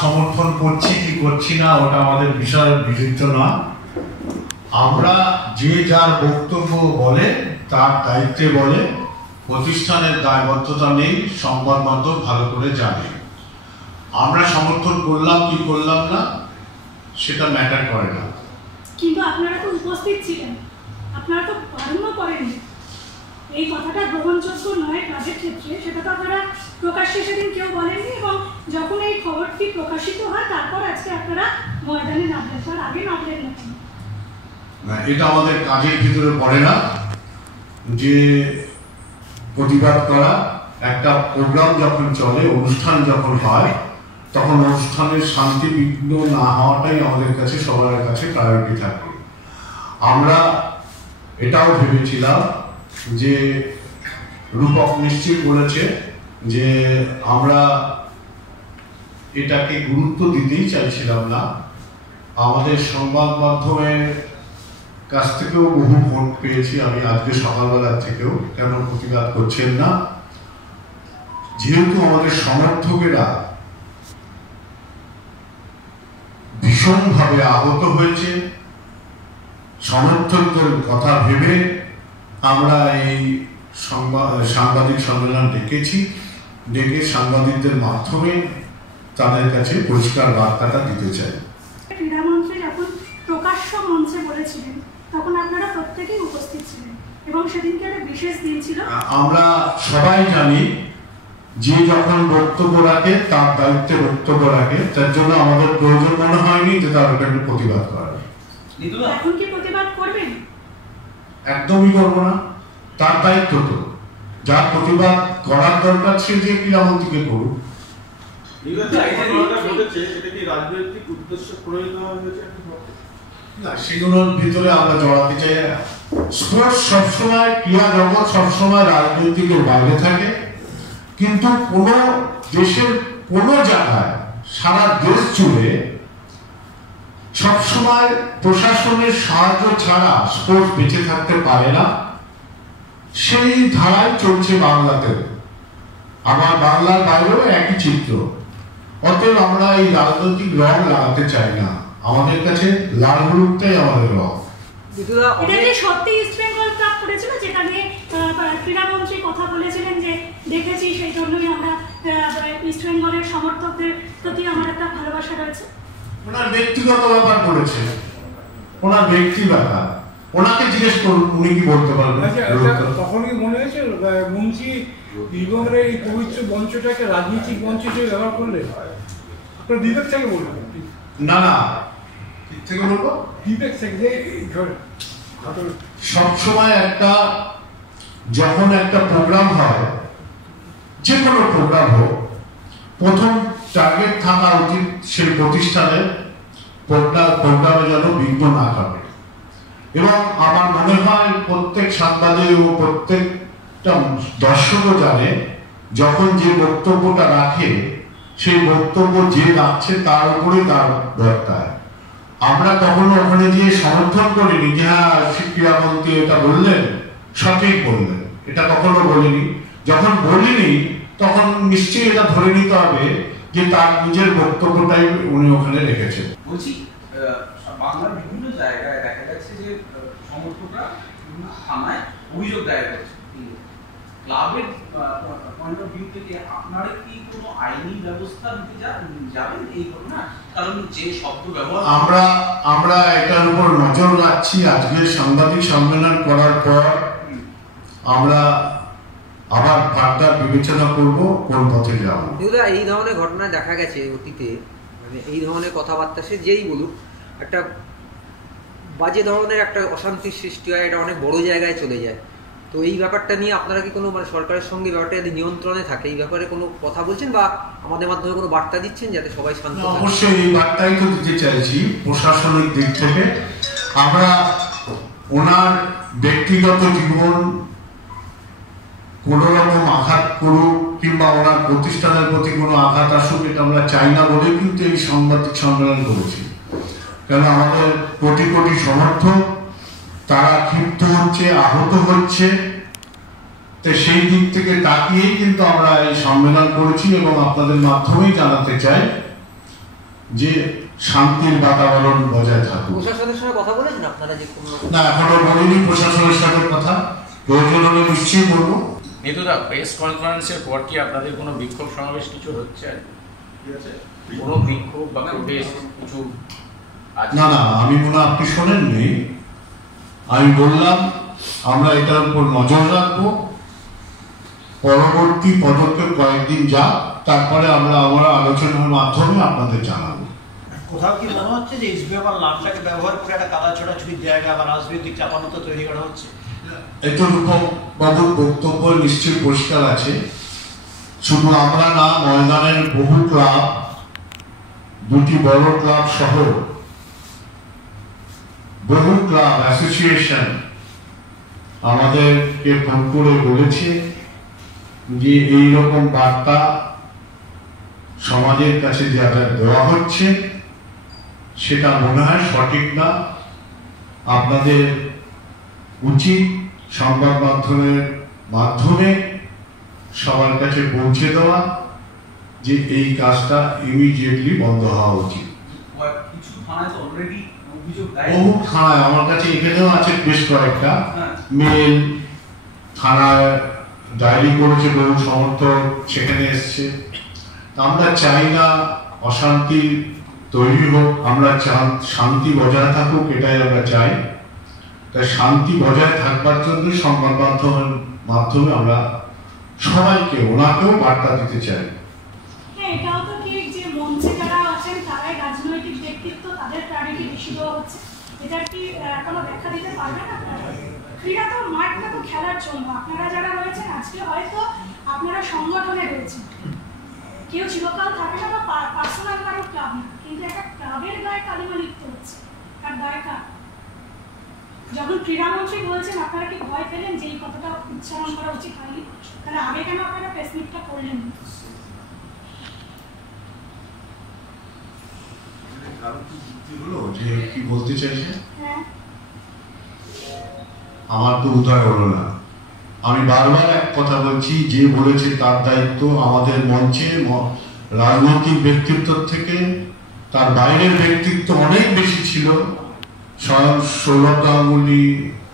সমর্থন করছি কি করছি না ওটা আমাদের বিষয়ের বিরুদ্ধ না। আমরা যে যার বক্তব্য বলে তার দায়িত্বে বলে, প্রতিষ্ঠানের দায়বদ্ধতা নেই, সংবাদ মাধ্যম ভালো করে জানে। আমরা সমর্থন করলাম কি করলাম না সেটা ম্যাটার করে না। কিন্তু আপনারা তো উপস্থিত ছিলেন, আপনারা তো বারণ করেননি। এই কথাটা গ্রহণযোগ্য নয় কাজের ক্ষেত্রে, সেটা তো আপনারা প্রকাশ্যে সেদিন কেউ বলেননি, এবং যখন এই খবরটি প্রকাশিত হয় তারপর আজকে আপনারা ময়দানে নামলেন, তার আগে নামলেন না। এটা আমাদের কাজের ভিতরে পড়ে না যে প্রতিবাদ করা। একটা প্রোগ্রাম যখন চলে, অনুষ্ঠান যখন হয়, তখন অনুষ্ঠানের শান্তি বিঘ্ন না হওয়াটাই আমাদের কাছে সবার কাছে প্রায়োরিটি থাকে। আমরা এটাও ভেবেছিলাম যে রূপক নিশ্চয়ই বলেছে যে আমরা এটাকে গুরুত্ব দিতেই চাইছিলাম না। আমাদের সংবাদ মাধ্যমের কাছ থেকেও বহু ভোট পেয়েছি আমি আজকে সকালবেলা থেকেও, কেন প্রতিবাদ করছেন না। যেহেতু আমাদের সমর্থকেরা ভীষণভাবে আহত হয়েছে, সমর্থকদের কথা ভেবে আমরা এই সাংবাদিক সম্মেলন ডেকেছি, ডেকে সাংবাদিকদের মাধ্যমে তাদের কাছে পরিষ্কার বার্তাটা দিতে চাই। ক্রীড়ামন্ত্রী যখন প্রকাশ্য মঞ্চে বলেছিলেন তখন আপনারা প্রত্যেকেই উপস্থিত ছিলেন, এবং সেদিনকে একটা বিশেষ দিন ছিল। আমরা সবাই জানি যে যখন বক্তব্য রাখে তার দায়িত্বে বক্তব্য রাখে, তার জন্য আমাদের প্রয়োজন মনে হয়নি যে তার একটা প্রতিবাদ করার। এখন কি প্রতিবাদ করবেন? একদমই করবো না, তার দায়িত্ব তো। যার প্রতিবাদ করার দরকার সে যে ক্রীড়ামন্ত্রীকে করুক। সেগুলোর ভিতরে আমরা জড়াতে চাই না। স্পোর্টস সবসময়, ক্রীড়া জগৎ সবসময় রাজনৈতিকের বাইরে থাকে, কিন্তু কোন দেশের কোন জায়গায় সারা দেশ জুড়ে সবসময় প্রশাসনের সাহায্য ছাড়া স্পোর্টস বেঁচে থাকতে পারে না। সেই ধারায় চলছে বাংলাতে, আবার বাংলার বাইরেও একই চিত্র। অতএব আমরা এই রাজনৈতিক রং লাগাতে চাই না, আমাদের কাছে লাল হলুদটাই আমাদের রং। এটা কি সত্যি ইস্ট বেঙ্গল ক্লাব করেছিল, যেটা নিয়ে ক্রীড়ামন্ত্রী কথা বলেছিলেন যে দেখেছি সেই জন্যই আমরা ইস্ট বেঙ্গলের সমর্থকদের প্রতি আমার একটা ভালোবাসা রয়েছে? ওনার ব্যক্তিগত ব্যাপার বলেছে, ওনার ব্যক্তি ব্যাপার, ওনাকে জিজ্ঞেস করুন, উনি কি বলতে পারবেন। তখন কি মনে হয়েছে মন্ত্রী জীবনের এই পবিত্র মঞ্চটাকে রাজনৈতিক মঞ্চ হিসেবে ব্যবহার করলে? আপনার বিবেক থেকে বলবেন? না না, ঠিক থেকে বলবো, বিবেক থেকে। সবসময় একটা যখন একটা প্রোগ্রাম হয়, যে কোনো প্রোগ্রাম হোক, প্রথম টার্গেট থাকা উচিত সেই প্রতিষ্ঠানের প্রোগ্রামে যেন বিঘ্ন না ঘটে। এবং আমার মনে হয় প্রত্যেক সাংবাদিক ও প্রত্যেকটা দর্শকও জানে যখন যে বক্তব্যটা রাখে সেই বক্তব্য যে রাখছে তার উপরে তার বর্তায়। আমরা কখনো ওখানে গিয়ে সমর্থন করিনি যে হ্যাঁ ক্রীড়ামন্ত্রী এটা বললেন, সঠিক বললেন, এটা কখনো বলিনি। যখন বলিনি তখন নিশ্চয়ই এটা ধরে নিতে হবে যে তার নিজের বক্তব্যটাই উনি ওখানে রেখেছেন। বলছি বাংলার বিভিন্ন জায়গায় দেখা যাচ্ছে যে সমর্থকরা থানায় অভিযোগ দায়ের করছে। ক্লাবের পয়েন্ট অফ ভিউ থেকে আপনারা কি কোনো আইনি ব্যবস্থা নিতে যাবেন এই ঘটনা? কারণ যে শব্দ ব্যবহার আমরা এটার উপর নজর রাখছি। আজকে সাংবাদিক সম্মেলন করার পর আমরা আবার ফার্দার বিবেচনা করব কোন পথে যাব। এই ধরনের ঘটনা দেখা গেছে অতীতে, মানে এই ধরনের কথাবার্তা সে যেই বলুক, একটা বাজে ধরনের একটা অশান্তির সৃষ্টি হয়, এটা অনেক বড় জায়গায় চলে যায়। তো এই ব্যাপারটা নিয়ে আপনারা কি কোনো মানে সরকারের সঙ্গে ব্যাপারটা যদি নিয়ন্ত্রণে থাকে এই ব্যাপারে কোনো কথা বলছেন বা আমাদের মাধ্যমে কোনো বার্তা দিচ্ছেন যাতে সবাই শান্ত? অবশ্যই এই বার্তাই তো দিতে চাইছি প্রশাসনিক দিক থেকে। আমরা ওনার ব্যক্তিগত জীবন কোন রকম আঘাত করুক কিংবা ওনার প্রতিষ্ঠানের প্রতি কোনো আঘাত আসুক এটা আমরা চাই না বলে কিন্তু এই সাংবাদিক সম্মেলন করেছি। কেন আমাদের কোটি কোটি সমর্থক তারা ক্ষিপ্ত হচ্ছে, আহত হচ্ছে, তো সেই দিক থেকে তাকিয়েই কিন্তু আমরা এই সম্মেলন করেছি এবং আপনাদের মাধ্যমেই জানাতে চাই যে শান্তির বাতাবরণ বজায় থাকুক। প্রশাসনের সঙ্গে কথা বলেছেন আপনারা যে কোনো রকম? না, এখনো বলিনি প্রশাসনের সাথে কথা, প্রয়োজন হলে নিশ্চয়ই বলবো। নিতুদা, প্রেস কনফারেন্সের পর কি আপনাদের কোনো বিক্ষোভ সমাবেশ কিছু হচ্ছে? কোনো বিক্ষোভ বা প্রোটেস্ট কিছু? না না, আমি মনে হয় আপনি শোনেননি। আমি বললাম আমরা এটার উপর নজর রাখবো, পরবর্তী পদক্ষেপ কয়েকদিন যাক, তারপরে আমরা আলোচনার মাধ্যমে আপনাদের জানাবো। কোথাও কি মনে হচ্ছে যে এসবিএম নামটাকে ব্যবহার করে একটা কাদা ছড়াছড়ির জায়গা বা রাজনৈতিক চাপানোতে তৈরি করা হচ্ছে? এত রূপম বাবুর বক্তব্য নিশ্চয়ই পরিষ্কার আছে। শুধু আমরা না, ময়দানের বহু ক্লাব, দুটি বড় ক্লাব সহ বহু ক্লাব অ্যাসোসিয়েশন আমাদেরকে ফোন করে বলেছে যে এইরকম বার্তা সমাজের কাছে যারা দেওয়া হচ্ছে সেটা মনে হয় সঠিক না। আপনাদের উচিত সংবাদ মাধ্যমের মাধ্যমে সবার কাছে পৌঁছে দেওয়া যে এই কাজটা ইমিডিয়েটলি বন্ধ হওয়া উচিত। কিছু থানায় তো অলরেডি অভিযোগ বহু থানায়, আমার কাছে এখানেও আছে বেশ কয়েকটা মেল, থানায় ডায়েরি করেছে বহু সমর্থক, সেখানে এসছে। আমরা চাই না অশান্তি তৈরি হোক, আমরা শান্তি বজায় থাকুক, এটাই আমরা চাই। তাই শান্তি বজায় থাকবার জন্য সংবাদ মাধ্যমের মাধ্যমে আমরা সবাইকে, ওনাকেও বার্তা দিতে চাই। হ্যাঁ, এটাও তো ঠিক যে মঞ্চে যারা আছেন তারাই রাজনৈতিক ব্যক্তিত্ব, তাদের প্রায়োরিটি বেশি দেওয়া হচ্ছে। এটার কি কোনো ব্যাখ্যা দিতে পারবেন আপনারা? ক্রীড়া তো, মাঠটা তো খেলার জন্য। আপনারা যারা রয়েছেন আজকে হয়তো আপনারা সংগঠনে রয়েছেন, কেউ চিরকাল থাকে না বা পার্সোনাল কারো ক্লাব না, কিন্তু একটা ক্লাবের গায়ে কালিমা লিপ্ত হচ্ছে, তার দায় কার? যখন ক্রীড়ামন্ত্রী বলছেন আপনারা কি ভয় পেলেন যে এই কথাটা উচ্চারণ করা উচিত হয়নি? তাহলে আগে কেন আপনারা প্রেস মিটটা করলেন? যে কি বলতে চাইছে হ্যাঁ, আমার তো উদয় হলো না। আমি বারবার এক কথা বলছি, যে বলেছে তার দায়িত্ব। আমাদের মঞ্চে রাজনৈতিক ব্যক্তিত্ব থেকে তার বাইরের ব্যক্তিত্ব অনেক বেশি ছিল। স্বয়ং সৌরভ গাঙ্গুলি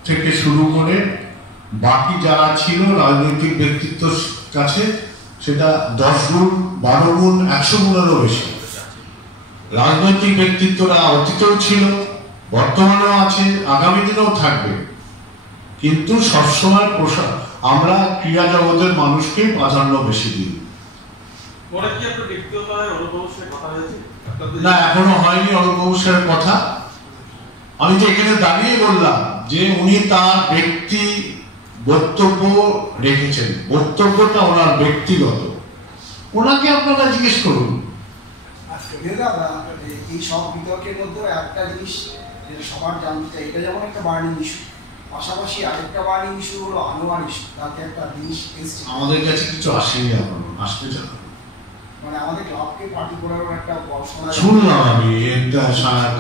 থেকে শুরু করে বাকি যারা ছিল রাজনৈতিক ব্যক্তিত্বর কাছে, সেটা 10 গুণ, 12 গুণ, 100 গুণেরও বেশি। রাজনৈতিক ব্যক্তিত্বরা অতীতেও ছিল, বর্তমানেও আছে, আগামী দিনেও থাকবে। কিন্তু সবসময় আমরা ক্রীড়া জগতের মানুষকে প্রাধান্য বেশি দিই। না, এখনো হয়নি অনুপমসের কথা। আমি তো এখানে দাঁড়িয়ে বললাম যে উনি তার ব্যক্তি বক্তব্য রেখেছেন, বক্তব্যটা ওনার ব্যক্তিগত, ওনাকে আপনারা জিজ্ঞেস করুন। এই সব বিতর্কের মধ্যে একটা জিনিস যেটা সবার জানতে চাই, এটা যেমন একটা বার্নিং ইস্যু, পাশাপাশি আরেকটা বার্নিং ইস্যু হলো আনোয়ার ইস্যু। তাতে একটা জিনিস এসছে, আমাদের কাছে কিছু আসেনি এখনো, আসতে চান মানে আমাদের ক্লাবকে পার্টি করার একটা শুনলাম। আমি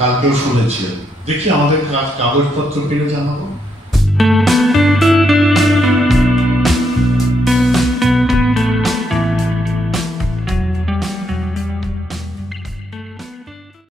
কালকেও শুনেছি, দেখি আমাদের কাগজপত্র পেলে জানাবো।